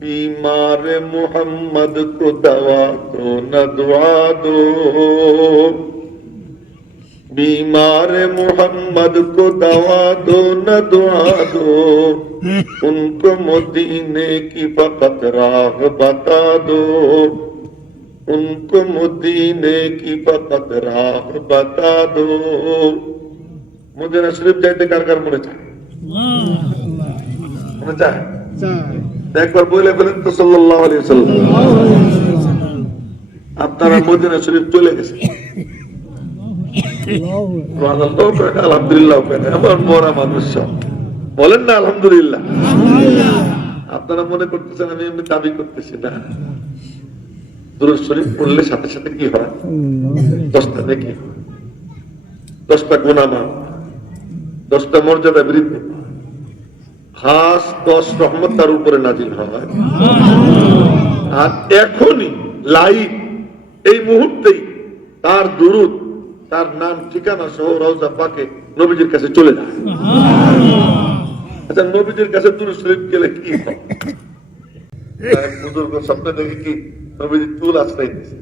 बीमार मोहम्मद को दवा दो न दुआ दो, बीमार मोहम्मद को दवा दो न दुआ दो, उनको मदीने की फकत राह बता दो, उनको मदीने की फकत राह बता दो। मदीना शरीफ जाइते कार कार মনে চায়? মনে চায়? একবার বলে ফেলেন তো সাল্লাল্লাহু আলাইহি ওয়াসাল্লাম। আপনারা মদিনা শরীফ চলে গেছেন, আলহামদুলিল্লাহ। এমন মরা মানুষ বলেন না আলহামদুলিল্লাহ। আপনারা মনে করতেছেন আমি এমনি দাবি করতেছি না। দুরূদ শরীফ পড়লে সাথে সাথে কি হয়? 10টা নেকি, 10টা গুনাহ মাফ, 10টা মর্যাদা বৃদ্ধি, খাস 10 রহমত তার উপরে নাজিল হয়। আর এখনই লাইভ এই মুহূর্তেই তার দুরূদ, তার নাম ঠিকানা সহ রওজা পাকে নবীজির কাছে চলে যায়। আচ্ছা, নবীজির কাছে দুরূদ শরীফ গেলে কি হয়? বুজুর্গ স্বপ্নে দেখে কি নবীজি চুল আশ্রাইতেছে,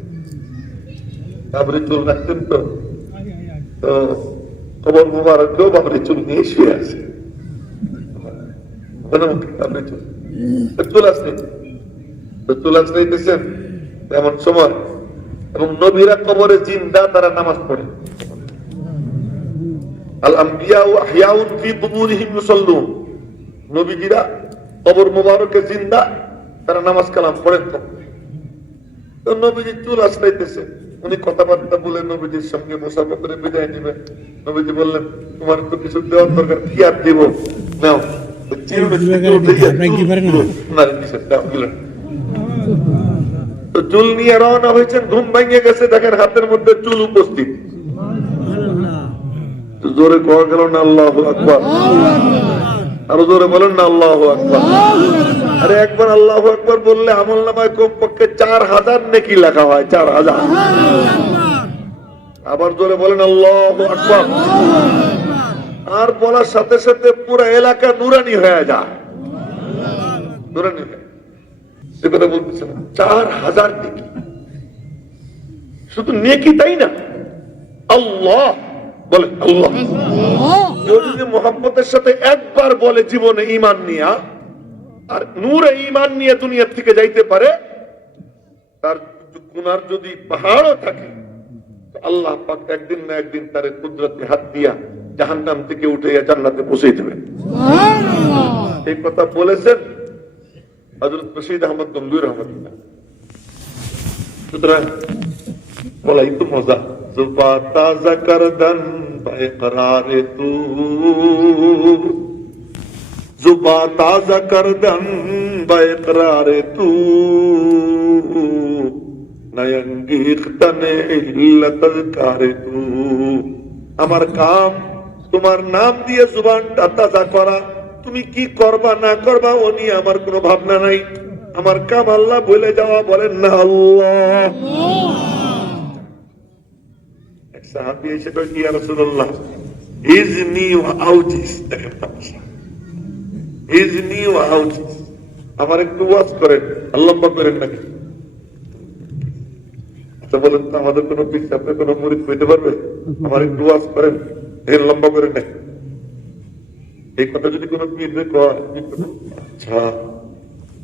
তারপরে চুল রাখতেন তো কবর মুবারকেও বাবরে চুল নিয়ে শুয়ে আছে, এমন সময়। এবং নবীরা কবরে জিন্দা, তারা নামাজ পড়ে। আল আম্বিয়া ওয়া আহইয়াউন ফি কুবুরিহিম ইউসাল্লুন, নবীরা কবর মুবারকে জিন্দা, তারা নামাজ কালাম পড়েন। তো নবীজি চুল আশ্রাইতেছে, উনি কথাবার্তা বলে নবীজির সঙ্গে মুসাফা করে বিদায় নেবেন। নবীজি বললেন, তোমার তো কিছু দেওয়ার দরকার, কি আর দিব, নাও। চুল নিয়ে রওনা হয়েছেন, ঘুম ভেঙে গেছে, দেখেন হাতের মধ্যে চুল উপস্থিত। জোরে কোয়া গেল না আল্লাহু আকবার, আরো জোরে বলেন না আল্লাহু আকবার। আরে একবার আল্লাহু আকবার বললে আমলনামায় কমপক্ষে 4000 নেকি লেখা হয়, 4000। আবার জোরে বলেন আল্লাহু আকবার। আর বলার সাথে সাথে পুরো এলাকা নুরানি হয়ে যায়, নুরানি হয়ে। সে কথা বলতেছেন 4000 নেকি, শুধু নেকি তাই না, আল্লাহ বলে আল্লাহ। কেউ যদি মোহাম্মতের সাথে একবার বলে জীবনে ঈমান নিয়া, আর নূরে ঈমান নিয়ে দুনিয়া থেকে যাইতে পারে, তার গুনার যদি পাহাড়ও থাকে, আল্লাহ পাক একদিন না একদিন তার কুদরতে হাত দিয়া জাহান্নাম থেকে উঠে জান্নাতে পৌঁছে দেবেন। এই কথা বলেছেন হযরত রশিদ আহমদ গঙ্গুই রহমাতুল্লাহ। সুতরাং বলাই তো মজা। জুবা তাজা করদন বেকরারে তু, জুবা তাজা করদন বেকরারে তু, আমার কাম তোমার নাম দিয়ে জুবানটা তাজা করা, তুমি কি করবা না করবা ও নিয়ে আমার কোনো ভাবনা নাই। আমার কাম আল্লাহ বলে যাওয়া, বলেন না আল্লাহ। এক সাহাবী এসে কয়, ইয়া রাসূলুল্লাহ ইজনি ওয়া আউজিস, দেখেন ইজনি ওয়া আউজিস, আমার একটু ওয়াজ করেন, আল্লাহ করেন নাকি? বলেন তো, আমাদের কোন পিস আপনি কোন মুরিদ হইতে পারবে? আমার একটু ওয়াজ করেন, এর লম্বা করে নেই। এই কথা যদি কোন পীর কয়, আচ্ছা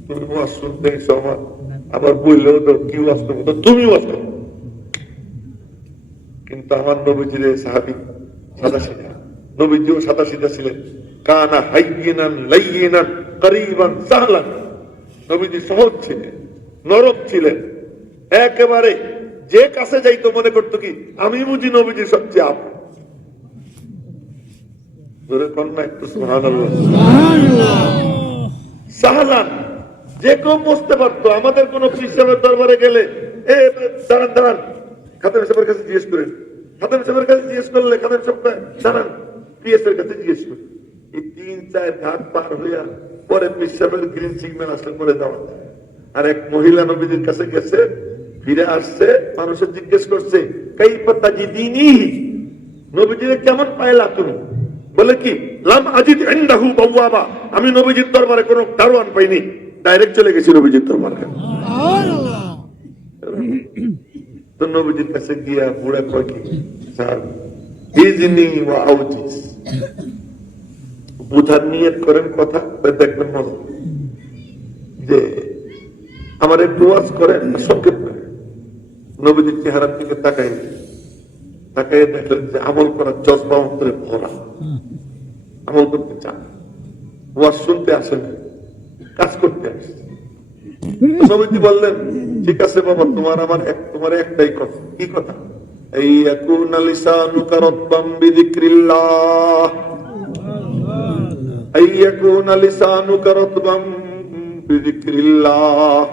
তুমি ওয়াজ শুনতে আমার, আবার বললেও তো কি ওয়াজ করবো, তো তুমি ওয়াজ করো। কিন্তু আমার নবীজির সাহাবী সাদা সিধা, নবীজিও সাদা সিধা ছিলেন। কানা হাইয়িনান লাইয়িনান করিবান সাহলান, নবীজি সহজ ছিলেন, নরম ছিলেন। একেবারে যে কাছে যাইতো মনে করতো কি আমি বুঝি নবীজির সবচেয়ে আপন। সাহলান, যে কেউ বুঝতে পারতো। আমাদের কোন পীরের দরবারে গেলে, দাঁড়ান দাঁড়ান, খাদেম সাহেবের কাছে জিজ্ঞেস করেন। খাদেম সাহেবের কাছে জিজ্ঞেস করলে খাদেম সাহেব দাঁড়ান, পিএসের কাছে জিজ্ঞেস করেন। এই 3-4 ঘাট পার হইয়া পরে পীর সাহেবের গ্রিন সিগন্যাল আসলে পরে দেওয়া। আর এক মহিলা নবীজির কাছে গেছে, ফিরে আসছে, মানুষের জিজ্ঞেস করছে কাইফা তাজিদিনিহি, নবীজিকে কেমন পাইলা তুমি? বলে কি লাম আজিদ ইনদাহু বাওয়াবা, আমি নবীজির দরবারে কোনো দারোয়ান পাইনি। ডাইরেক্ট চলে গেছি নবীজির দরবার। তো নবীজির কাছে গিয়া বুড়া কয় কি, স্যার ইজনি ওয়া আউজিস, বুঝার নিয়ত করেন কথা, দেখবেন মজা, যে আমার একটু ওয়াজ করেন সংক্ষেপ করে। নবীজির চেহারার দিকে তাকাই দেখলেন যে আমল করার জজবা অন্তরে ভরা, আমল করতে চান, ওয়াজ শুনতে আসেন, কাজ করতে আসে। নবীজি বললেন, ঠিক আছে বাবা, তোমার একটাই কথা। কি কথা? এই ইয়াকুনা লিসানুকা রাতবাম বিযিকরিল্লাহ, এই ইয়াকুনা লিসানুকা রাতবাম বিযিকরিল্লাহ।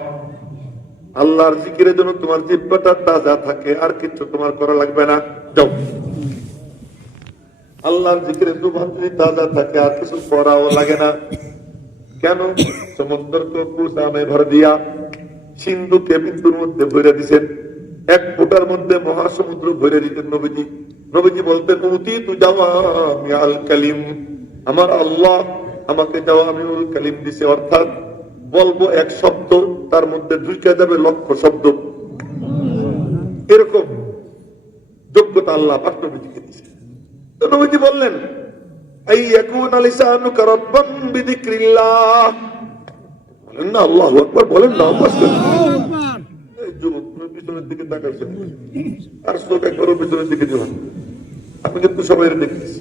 আল্লাহর জিকিরের জন্য তোমার জিহ্বাটা তাজা থাকে, আর কিছু তোমার করা লাগবে না, যাও। আল্লাহর জিকিরের জবান যদি তাজা থাকে, আর কিছু করাও লাগে না। কেন? সমুদ্রকে কুসামে ভর দিয়া, সিন্ধুকে বিন্দুর মধ্যে ভরে দিছেন, এক ফোঁটার মধ্যে মহাসমুদ্র ভরে দিতেন নবীজি। নবীজি বলতেন, উতীতু জাওয়ামিআল কালিম, আমার আল্লাহ আমাকে জাওয়ামিউল কালিম দিছে, অর্থাৎ বলবো এক শব্দ, তার মধ্যে ঢুকে যাবে লক্ষ শব্দ, এরকম যোগ্যতা আল্লাহ পাক নবীজিকে দিছে। তো নবীজি বললেন, এই ইয়াকুনা লিসানুকা রাতবাম বিযিকরিল্লাহ, বলেন না আল্লাহু আকবার, বলেন না আল্লাহু আকবার। এই যুবক পিছনের দিকে তাকাইছেন, আর চোখ একবারও পিছনের দিকে দিবেন। আমি কিন্তু সবাই দেখতেছি,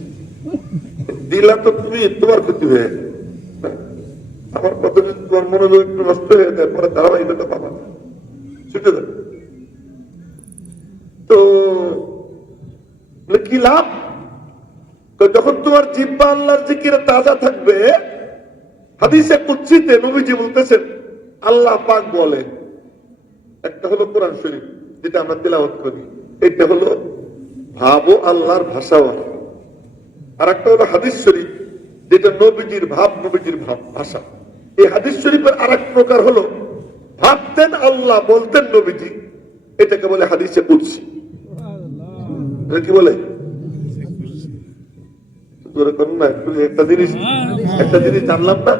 দিলা তো তুমি, তোমার ক্ষতি হয়ে, আমার কথা যদি তোমার মনোযোগ একটু নষ্ট হয়ে যায়, পরে ধারাবাহিকতা পাবা না, ছুটে যাবে। তো কি লাভ? যখন তোমার জিহ্বা আল্লাহর জিকিরে তাজা থাকবে। হাদিসে কুদসিতে নবীজি বলতেছেন, আল্লাহ পাক বলেন, একটা হলো কোরআন শরীফ যেটা আমরা তেলাওয়াত করি, এটা হলো ভাবও আল্লাহর ভাষাও, আর একটা হলো হাদিস শরীফ যেটা নবীজির ভাব ভাষা। এই হাদিস শরীফের আর এক প্রকার হলো ভাবতেন আল্লাহ, বলতেন নবীজি, এটাকে বলে হাদিসে কুদসি। কি বলে? একটা জিনিস জানলাম না,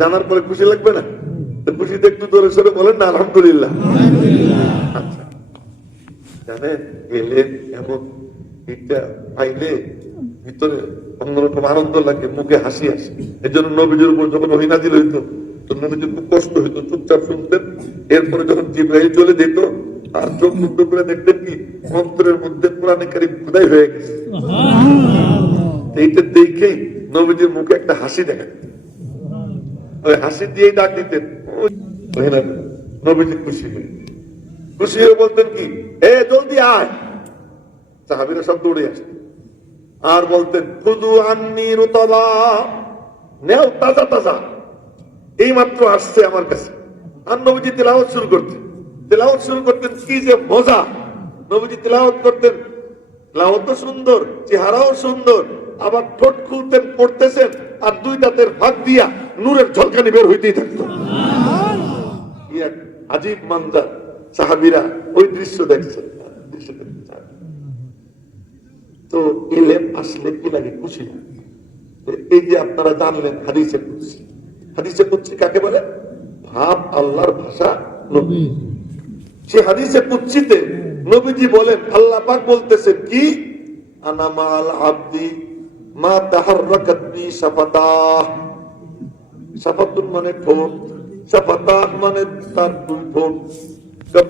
জানার পরে খুশি লাগবে না? খুশিতে একটু জোরে সোরে বলেন না আলহামদুলিল্লাহ। আচ্ছা, জানেন গেলে এমন পাইলে ভিতরে অন্যরকম আনন্দ লাগে, মুখে হাসি আসে। এই জন্য নবীজির উপর যখন ওহী নাযিল হইতো, তো নবীজির খুব কষ্ট হইতো, চুপচাপ শুনতেন। এরপরে যখন জিবরাইল চলে যেত, আর চোখ মুক্ত করে দেখতেন কি অন্তরের মধ্যে কোরআনে কারীম খোদাই হয়ে গেছে। এইটা দেখেই নবীজির মুখে একটা হাসি দেখা যেত, ওই হাসি দিয়েই ডাক দিতেন। নবীজি খুশি হয়ে বলতেন কি, এ জলদি আয়। সাহাবীরা সব দৌড়ে আসতেন আর বলতেন, খুযু আন্নী রুতাবা, নেও তাজা তাজা, এই মাত্র আসছে আমার কাছে। আর নবীজি তেলাওয়াত শুরু করতেন, কি যে মজা! নবীজি তেলাওয়াত করতেন, তেলাওয়াত তো সুন্দর, চেহারাও সুন্দর, আবার ঠোঁট খুলতেন, পড়তেছেন, আর দুই দাঁতের ফাঁক দিয়া নূরের ঝলকানি বের হইতেই থাকতো। আজীব মানজার, সাহাবীরা ওই দৃশ্য দেখছেন। তো ইলম আসলে কি লাগে? খুশি লাগে। এই যে আপনারা জানলেন হাদিসে কুদসি কাকে বলে? ভাব আল্লাহর ভাষা নবী। সে হাদিসে কুদসিতে নবীজি বলেন, আল্লাহ পাক বলতেছেন কি, আনা মাল আবদি মা তাহাররাকাত বি শাফাতাহ। শাফাতুন মানে ঠোঁট, শাফাতাহ মানে তার দুই ঠোঁট।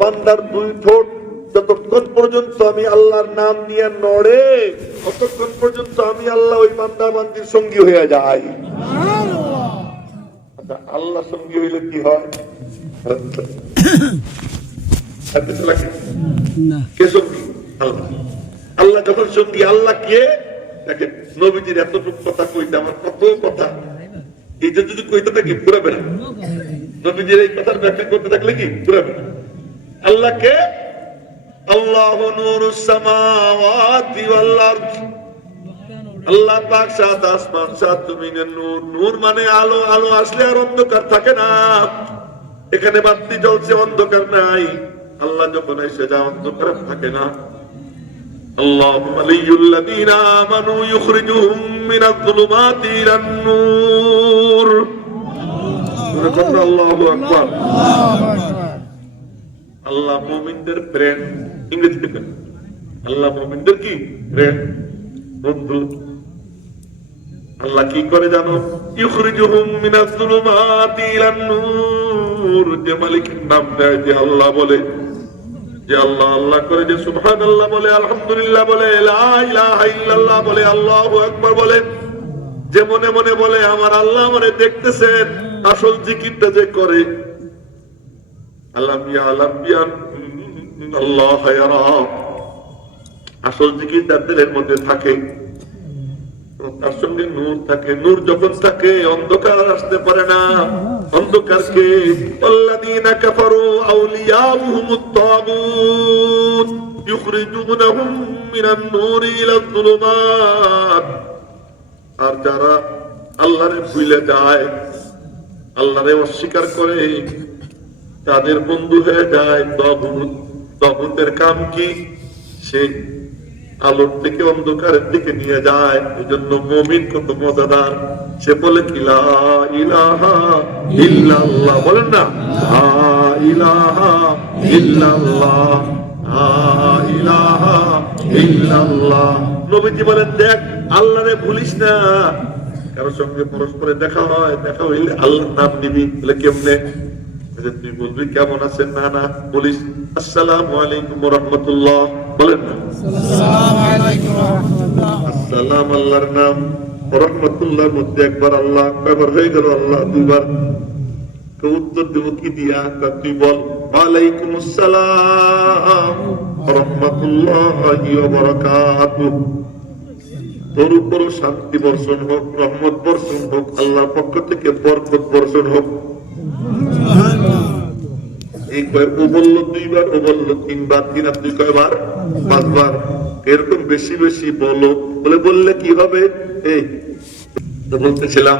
বান্দার দুই ঠোঁট যতক্ষণ পর্যন্ত আমি আল্লাহর নাম নিয়ে নড়ে, ততক্ষণ পর্যন্ত আমি আল্লাহ ওই বান্দা বান্দির সঙ্গী হয়ে যাই। আচ্ছা, আল্লাহ সঙ্গী হইলে কি হয়? কে সঙ্গী? আল্লাহ। আল্লাহ যখন সঙ্গী, আল্লাহ কে? দেখেন নবীজির এতটুকু কথা কইতে আমার কত কথা, এই যে যদি কইতে থাকি পুরাবে না। নবীজির এই কথার ব্যাখ্যা করতে থাকলে কি পুরাবে না? আল্লাহ কে? আল্লাহু নূরুস সামাওয়াতি ওয়াল আরদ। আল্লাহ পাক সাত আসমান সাত জমিনের নূর। নূর মানে আলো, আলো আসলে আর অন্ধকার থাকে না। এখানে বাতি জ্বলছে, অন্ধকার নাই। আল্লাহ যখন এসে যায় অন্ধকার থাকে না। আল্লাহু ওয়ালিয়ুল্লাযীনা আমানু ইখরিজুহুম মিনাজ যুলুমাতি ইলান নূর। আল্লাহু আকবার। আল্লাহ মুমিনদের ফ্রেন্ড, ইংরেজিতে আল্লাহ মুমিনদের কি ফ্রেন্ড, বন্ধু। আল্লাহ কি করে জানো? ইখরিজুহুম মিনাজ যুলুমাতি ইলান নূর। যে মালিকের নাম দেয়, যে আল্লাহ বলে, যে আল্লাহ আল্লাহ করে, যে সুবহানাল্লাহ বলে, আলহামদুলিল্লাহ বলে, লা ইলাহা ইল্লাল্লাহ বলে, আল্লাহু আকবার বলে, যে মনে মনে বলে আমার আল্লাহ আমারে দেখতেছেন, আসল জিকিরটা যে করে, আলাম ইয়ালাম বিআন্নাল্লাহ ইয়ারা, আসল জিকির তার দিলের মধ্যে থাকে, তার সঙ্গে নূর থাকে। নূর যখন থাকে অন্ধকার আসতে পারে না। অন্ধকারকে আল্লাযীনা কাফারু আউলিয়াউহুমুত তাগুত ইখরিজুনহুম মিনান নূরি ইলাজ যুলুমাত। আর যারা আল্লাহরে ভুলে যায়, আল্লাহরে অস্বীকার করে, তাদের বন্ধু হয়ে যায় তাগুত। তাগুতের কাম কি? সে আলোর থেকে অন্ধকারের দিকে নিয়ে যায়। এই জন্য মুমিন কত মজাদার, সে বলে কি লা ইলাহা ইল্লাল্লাহ, বলেন না লা ইলাহা ইল্লাল্লাহ, লা ইলাহা ইল্লাল্লাহ। নবীজি বলেন, দেখ আল্লাহরে ভুলিস না। কারোর সঙ্গে পরস্পরে দেখা হয়, দেখা হইলে আল্লাহর নাম নিবি। বলে কেমনে? তুই বলবি কেমন আছেন, না না বলিস আসসালামু আলাইকুম ওয়া রাহমাতুল্লাহ, বলেন না আসসালাম আল্লাহর নাম, রাহমাতুল্লাহর মধ্যে একবার আল্লাহ, কয়বার হয়ে গেল আল্লাহ? দুইবার। উত্তর দেব কি দিয়া? তুই বল ওয়ালাইকুম আসসালাম ওয়া রাহমাতুল্লাহি ওয়া বারাকাতুহু। তোর উপর শান্তি বর্ষণ হোক, রহমত বর্ষণ হোক, আল্লাহর পক্ষ থেকে বরকত বর্ষণ হোক। ও বললো দুইবার, ও বললো তিনবার, তিন আর দুই কয়বার? পাঁচবার। এরকম বেশি বেশি বলো। বললে কি হবে? এই তো বলতেছিলাম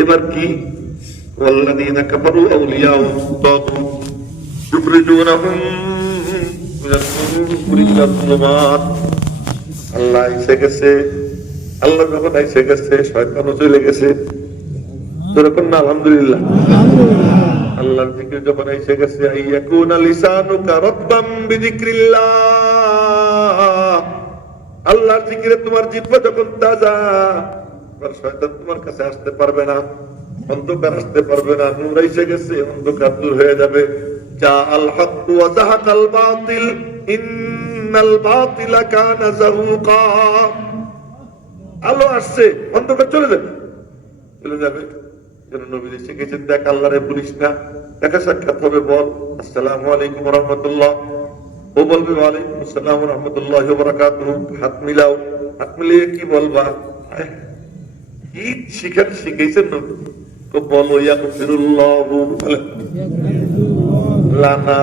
এবার কি? ওয়াল্লাযীনা কাফারু আউলিয়াউহুম তাগুত ইখরিজুনহুম মিনান নূরি ইলাজ যুলুমাত। আল্লাহ এসে গেছে। আল্লাহ যখন এসে গেছে, শয়তানও চলে গেছে। তোরকম না আলহামদুলিল্লাহ। আল্লাহর জিকির যখন এসে গেছে, আইয়াকুনা লিসানুকা রাতবাম বিযিকরিল্লাহ। আল্লাহর জিকিরে তোমার জিহ্বা যখন তাজা, আর শয়তান তোমার কাছে আসতে পারবে না, অন্ধকার আসতে পারবে না। নূর এসে গেছে, অন্ধকার দূর হয়ে যাবে। জা আল হক ওয়া যাহাকাল বাতিল ইন্নাল বাতিলা কানা যাহুকা। আলো আসছে, অন্ধকার চলে যাবে, চলে যাবে। নবীজি শিখেছেন, দেখ আল্লাহরে ভুলিস না। দেখা সাক্ষাৎ হবে, বল আসসালামু আলাইকুম ওয়া রাহমাতুল্লাহ। ও বলবে ওয়ালাইকুম আসসালাম ওয়া রাহমাতুল্লাহি ওয়া বারাকাতুহু। হাত মিলাও। হাত মিলিয়ে কি বলবা? কি শিখেছেন নবী? তো বলো ইয়াগফিরুল্লাহু লানা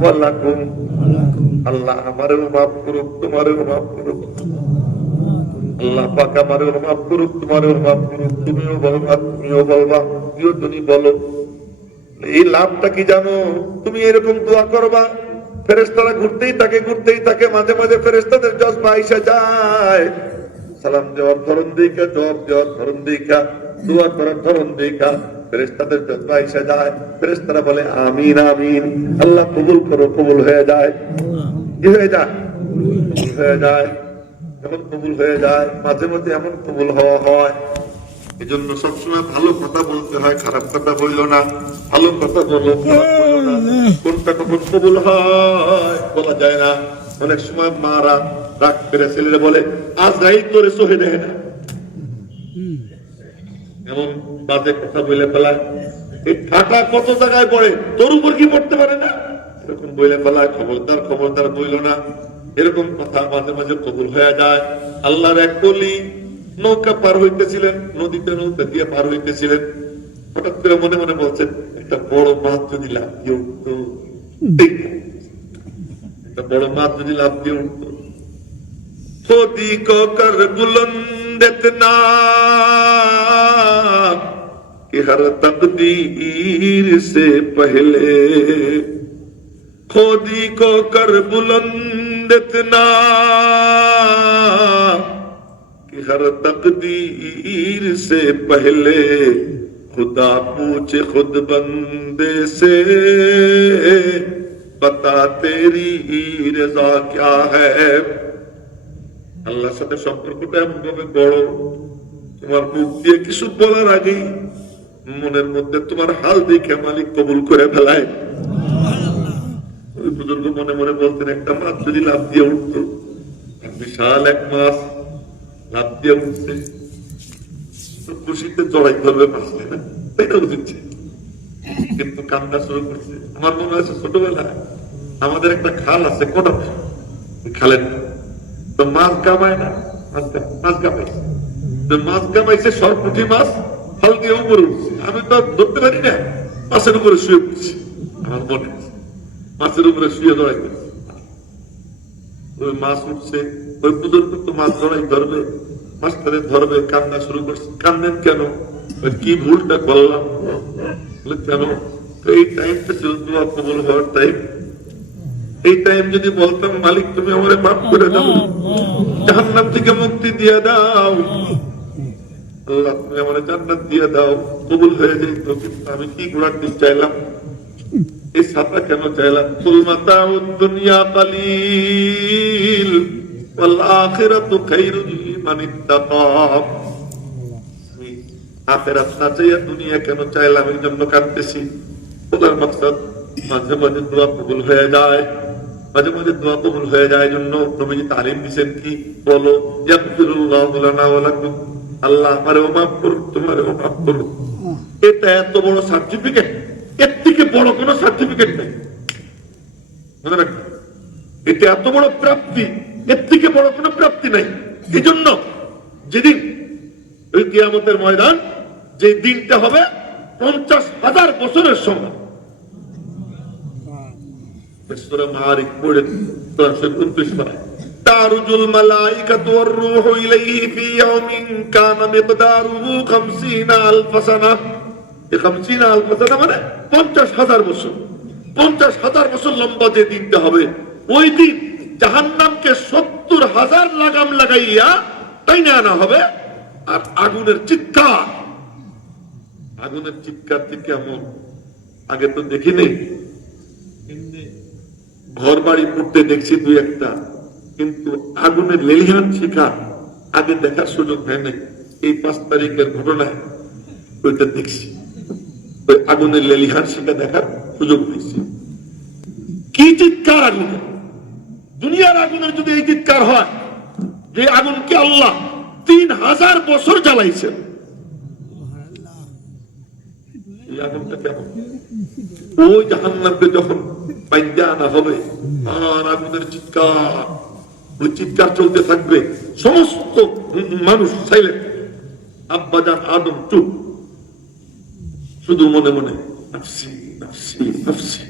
ওয়া লাকুম। আল্লাহ আমারেও মাফ করুক, তোমারেও মাফ করুক। আল্লাহ পাক আমারেও মাফ করুক, তোমারেও মাফ করুক। তুমিও বলবা, তুমিও বলবা, তুমিও তুমি বলো। এই লাভটা কি জানো? তুমি এরকম দোয়া করবা, ফেরেশতারা ঘুরতেই থাকে, ঘুরতেই থাকে। মাঝে মাঝে ফেরেশতাদের জজবা আইসা যায়। সালাম দেওয়ার ধরন দেখা, জবাব দেওয়ার ধরন দেখা, দোয়া করার ধরন দেখা ফেরেশতাদের জজবা আইসা যায়। ফেরেশতারা বলে আমিন আমিন, আল্লাহ কবুল করো। কবুল হয়ে যায়। কি হয়ে যায়? কবুল হয়ে যায়। যখন কবুল হয়ে যায়, মাঝে মাঝে এমন কবুল হওয়া হয়। এই জন্য সবসময় ভালো কথা বলতে হয়, খারাপ কথা বলল না। ভালো কথা বলো, খারাপ বললো না। কোনটা কখন কবুল হয় বলা যায় না। অনেক সময় মারা রাগ করে ছেলেরা বলে আজরাইল তোরে সহে দেয় না, এমন বাজে কথা বলে ফেলায়। এই ঠাটা কত জায়গায় পড়ে, তোর উপর কি পড়তে পারে না? এরকম বলে ফেলায়। খবরদার, খবরদার বইল না। এরকম কথা মাঝে মাঝে কবুল হয়ে যায়। আল্লাহর এক ওলি নৌকা পার হইতেছিলেন, নদীতে নৌকা দিয়ে পার হইতেছিলেন। হঠাৎ করে মনে মনে বলছেন, একটা বড় মাছ যদি লাভ দিয়ে উঠতো, একটা বড় মাছ যদি লাভ দিয়ে উঠতো। खोदी को कर बुलंद इतना कि हर तकदीर से पहले, खोदी को कर बुलंद इतना कि हर तकदीर से पहले खुदा पूछे खुद बंदे से बता तेरी रजा क्या है। আল্লাহর সাথে সম্পর্কটা এমন ভাবে গড়ো, তোমার মুখ দিয়ে কিছু বলার আগেই মনের মধ্যে তোমার হাল দেখে মালিক কবুল করে ফেলায়। ওই বুজুর্গ মনে মনে বলতেন, একটা মাছ যদি লাফ দিয়ে উঠতো, বিশাল এক মাছ লাফ দিয়ে উঠছে, খুশিতে জড়াই ধরবে মাছটা, এটা উঠছে, কিন্তু কান্না শুরু করছে। আমার মনে আছে ছোটবেলায় আমাদের একটা খাল আছে, কোটা খালের তো মাছ কামায় না, মাছ কামাইছে, মাছ কামাইছে সরপুঁটি মাছ, ফল দিয়ে উপরে উঠছে। আমি তো ধরতে পারি না, মাছের উপরে শুয়ে উঠছি। আমার মনে আছে মাছের উপরে শুয়ে জড়াই করছে, ওই মাছ উঠছে, ওই বুজুর্গ তো মাছ জড়াই ধরবে, মাছটারে ধরবে, কান্না শুরু করছে। কান্দেন কেন? কি ভুলটা করলাম? কেন? এই টাইমটা ছিল দোয়া কবুল হওয়ার টাইম। এই টাইম যদি বলতাম, মালিক তুমি আমারে মাফ করে দাও, জাহান্নাম থেকে মুক্তি দিয়ে দাও, আল্লাহ তুমি আমার জান্নাত দিয়ে দাও, কবুল হয়ে যেত। কিন্তু আমি কি গুণার দিন চাইলাম, এই সাথা কেন চাইলাম? কুল মাতাউদ দুনিয়া কালিল ওয়াল আখিরাতু খায়রুল লিমান ইত্তাকা। আমি আখিরাত না চাইয়া দুনিয়া কেন চাইলাম, এই জন্য কাঁদতেছি। বলার মাকসাদ, মাঝে মাঝে দোয়া কবুল হয়ে যায়, মাঝে মাঝে দোয়া কবুল হয়ে যায়। জন্য নবীজি তালিম দিয়েছেন কি, বলো ইয়াগফিরুল্লাহু লানা ওয়া লাকুম, আল্লাহ আমারেও মাফ করুন, তোমারেও মাফ করুন। এটা এত বড় সার্টিফিকেট, এর থেকে বড় কোন সার্টিফিকেট নেই। মনে রাখবেন, এটা এত বড় প্রাপ্তি, এর থেকে বড় কোন প্রাপ্তি নাই। এই জন্য যেদিন ওই কিয়ামতের ময়দান, যে দিনটা হবে 50,000 বছরের সময়, সূরা মাআরিজ পড়ে 29 পারা, তারুজুল মালাইকাতু ওয়ার রূহু ইলাইহি ফি ইয়াউমিন কানা মিকদারুহু 50,000 সানা। 50,000 সানা মানে 50,000 বছর। 50,000 বছর লম্বা যে দিনটা হবে, ওই দিন জাহান্নামকে 70,000 লাগাম লাগাইয়া টাইনে আনা হবে। আর আগুনের চিৎকার, আগুনের চিৎকার থেকে কেমন আগে তো দেখিনি, ঘর বাড়ি পড়তে দেখছি দুই একটা, কিন্তু আগুনের লেলিহান শিখা আগে দেখার সুযোগ হয় নাই। এই 5 তারিখের ঘটনায় ওইটা দেখছি, ওই আগুনের লেলিহান শিখা দেখার সুযোগ হয়েছে। কি চিৎকার আগুনের! দুনিয়ার আগুনের যদি এই চিৎকার হয়, যে আগুনকে আল্লাহ 3,000 বছর জ্বালাইছেন, এই আগুনটা কেমন? ওই জাহান্নামকে যখন বাইন্দা আনা হবে, আর আগুনের চিৎকার, ওই চিৎকার চলতে থাকবে। সমস্ত মানুষ সাইলেন্ট, আব্বাজান আদম চুপ, শুধু মনে মনে নাফসি নাফসি নাফসি,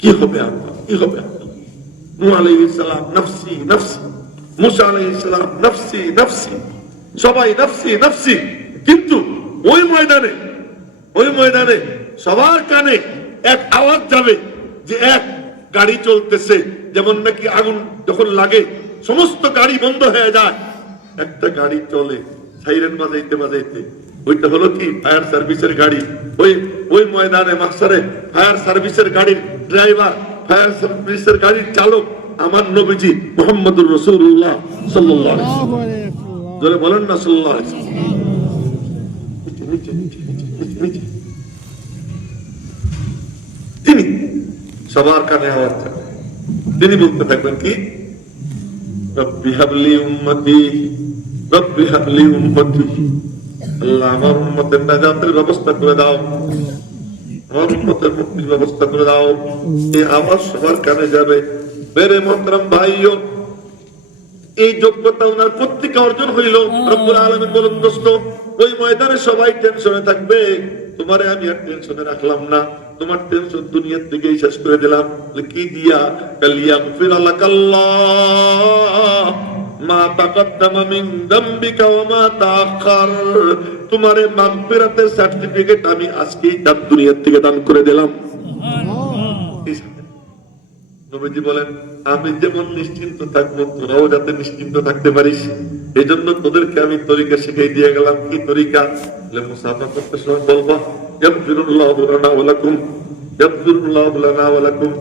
কি হবে আল্লাহ, কি হবে আল্লাহ? নূহ আলাইহিস সালাম নাফসি নাফসি, মুসা আলাইহিস সালাম নাফসি নাফসি, সবাই নাফসি নাফসি। কিন্তু ওই ময়দানে, ওই ময়দানে সবার কানে এক আওয়াজ যাবে যে এক গাড়ি চলতেছে। যেমন নাকি আগুন যখন লাগে সমস্ত গাড়ি বন্ধ হয়ে যায়, একটা গাড়ি চলে সাইরেন বাজাইতে বাজাইতে। ওইটা হলো কি? ফায়ার সার্ভিসের গাড়ি। ওই ওই ময়দানে মাহশারে ফায়ার সার্ভিসের গাড়ির ড্রাইভার, ফায়ার সার্ভিসের গাড়ির চালক আমার নবীজি মুহাম্মদুর রাসূলুল্লাহ সাল্লাল্লাহু আলাইহি ওয়াসাল্লাম। জোরে বলেন না সাল্লাল্লাহু আলাইহি ওয়াসাল্লাম। তিনি সবার কানে আওয়াজ যাবে, তিনি বলতে থাকবেন কি, রব্বি হাবলি উম্মতি, রব্বি হাবলি উম্মতি, আল্লাহ আমার উম্মতের নাজাতের ব্যবস্থা করে দাও, আমার উম্মতের মুক্তির ব্যবস্থা করে দাও। এই আওয়াজ সবার কানে যাবে। মেরে মোহতারাম ভাইও, এই যোগ্যতা ওনার পত্রিকা অর্জন হইল। রব্বুল আলামিন বলেন, দোস্ত ওই ময়দানে সবাই টেনশনে থাকবে, তোমারে আমি আর টেনশনে রাখলাম না, তোমার টেনশন দুনিয়ার থেকেই শেষ করে দিলাম। কি দিয়া? কালিয়াগফির লাকাল্লাহ মা তাকদ্দামা মিন যামবিকা ওয়া মা তাআখার। তোমারে মাগফিরাতের সার্টিফিকেট আমি আজকেই তার দুনিয়ার থেকে দান করে দিলাম। নবীজি বলেন, আমি যেমন নিশ্চিন্ত থাকবো, তোরাও যাতে নিশ্চিন্ত থাকতে পারিস, এই জন্য তোদেরকে আমি তরিকা শিখাই দিয়ে গেলাম। কি তরিকা? মুসাফা করতে সময় বলবা ইয়াগফিরুল্লাহু লানা ওয়া লাকুম, ইয়াগফিরুল্লাহু লানা ওয়া লাকুম।